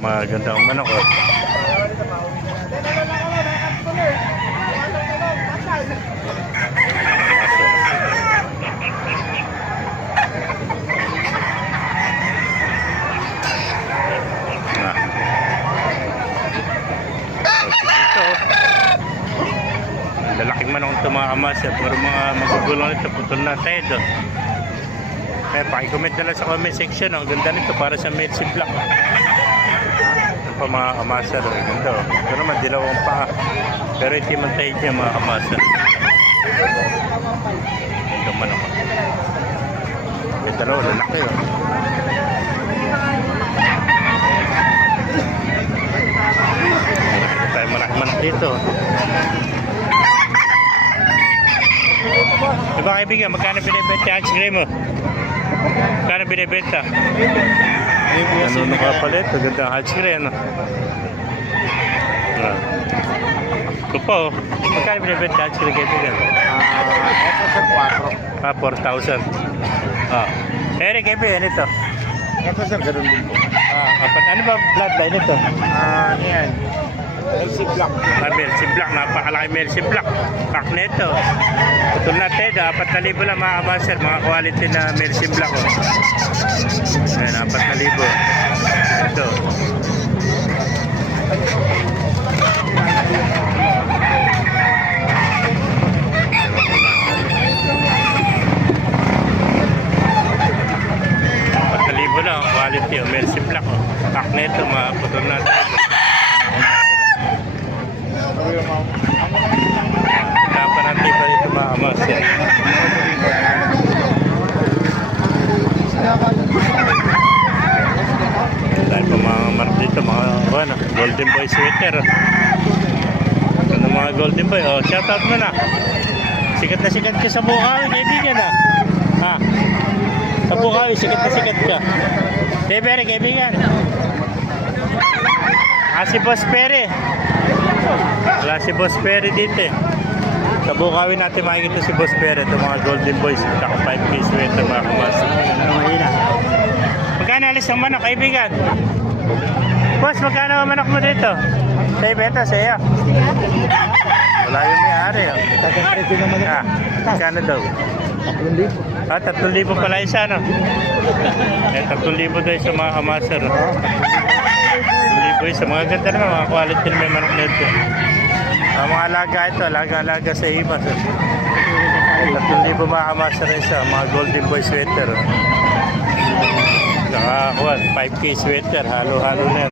Magandang manok oh. Lalaking manok ito mga kamasya. Pero mga magugulong ito, putol na tayo ito. Kaya pakicomment na lang sa comment section. Ang ganda nito para sa Melsi Black. Ito pa mga kamasya. Ganda oh. Ito naman dilaw ang paa. Pero hindi man tayo niya mga kamasya. Ganda manok. May dalawa, lalaki oh. Tayo malaki manok dito. Diba kaibigan, magkano binibenta ang ice cream mo? Magkano binibenta? Ano ka pala ito? Ganda ang ice cream, no? Ito po, magkano binibenta ang ice cream kaibigan? Ito sir, 4. 4,000. Eric, kaibigan ito? Ito sir, ganun din po. Apat. Ano ba bloodline ito? Ano yan? Melsi Black. Melsi Black, napakalaki Melsi Black. Pack nito. Putol na tayo, 4,000 lang mga kabaser, mga quality na Melsi Black. Oh. Ayan, 4,000. Ito. Lang, quality oh, Melsi Black. Oh. Pack nito, mga putol na tayo. Dapat natin pa ito mga kabaser. Dahil pa mga mark dito, mga golden boy sweater. Ito na mga golden boy. Oh, shoutout mo na. Sikat na sikat ka sa Bukawi, kaibigan na. Ha? Sa Bukawi, sikat na sikat ka. Tebere, kaibigan. Si Boss Pere. Wala si Boss Pere dito eh. Sa Bukawi natin makikita si Boss Pere. Ito mga golden boys. Saka 5 piece ito mga kamas. Magkano alis ang manok, kaibigan? Boss, magkano ang manok mo dito? Sa ibeta, sa iyo. Wala yung may-ari. Magkano daw? 3,000. 3,000 pala isa, no? 3,000 daw sa mga kamaser. 3,000 sa mga ganda naman, mga quality na may manok nito. Mga alaga ito, alaga sa iba. 3,000 mga kamaser isa, mga golden boy sweater. Saka 5K sweater, halo-halo na.